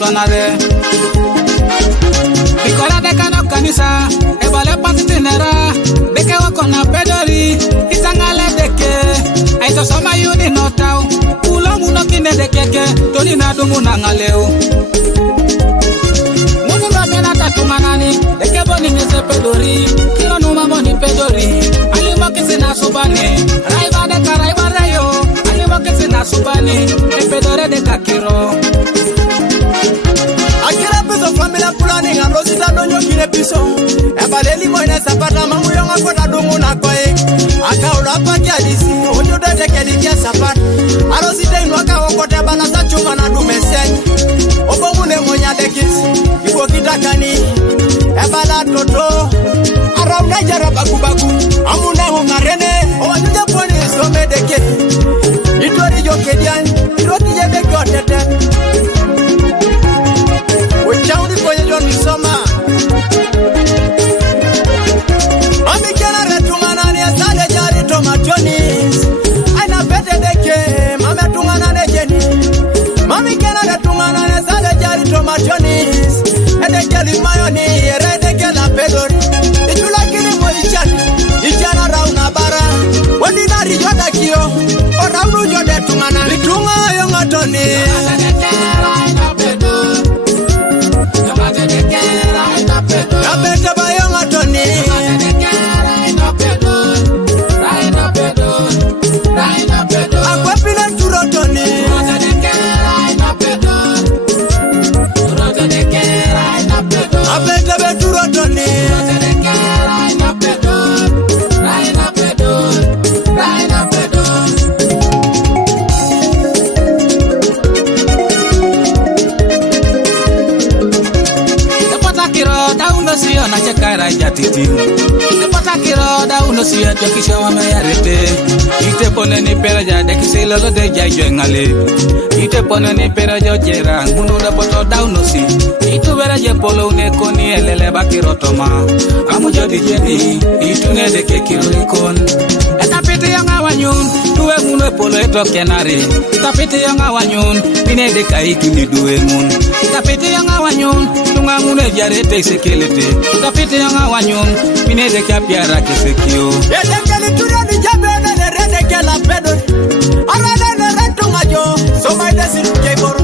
tonare Bikola de kano kanisa Ebale pantitinera Deke wako na pedori Isangale deke Aito soma yuni notao Ulo muno kine dekeke Toni na dumu na ngaleo Munu ramena tatumanani Deke boni nese pedori Kilo numa boni pedori Alimo kisi na subani Raiva deka raiva rayo Alimo kisi na subani Epedore deka kiro Akira peso family planning and roses are don't you piso. Ebaleli moine sapata mamu yonga kota dumu na koe. Akaula paki alisi onyo dete kedikia sapata. Arosi te inwaka wokote balasa chuma na dume senyi. Obo mune monya dekisi iwo kitakani. Ebala toto aramna jara baku amuna hungarene. Owanyuja poni some deke. Itori jokediani iroti jebe kotete. Uchauri kwenye joni soma Mami kena retungana ni asale jari tomatonis Aina pete deke mame tungana nejeni Mami kena retungana ni asale jari tomatonis Edeke li mayoni eredeke la pedori Ichula kili mo ichana rauna bara Wendinari joda kio Oraunu jode tungana Litunga yongatoni Napete bayo ngatoni Akwapile turotoni Apete be turotoni Siyo na chakara jatiti Nepata kiroda uno siyo chokisha wameyarete Ite pone ni pera jade kisilo de jayo ngale Ite pone ni pera jo jera Ngunu da poto da uno si Itu vera je polo uneko ni elele bakirotoma Amu jodi jeni Itu ngede ke kirikon Eta piti yang awanyun Duwe munu polo eto kenari Eta piti yang awanyun Mine de kaiku ni duwe mun Eta piti yang awanyun Tunga mune jarete sekelete Utafiti yonga wanyun Minede kia piara kesekio Yedeke li turia ni jabe Nene rede ke la pedo Arade ne retu majo So maide sinuke boro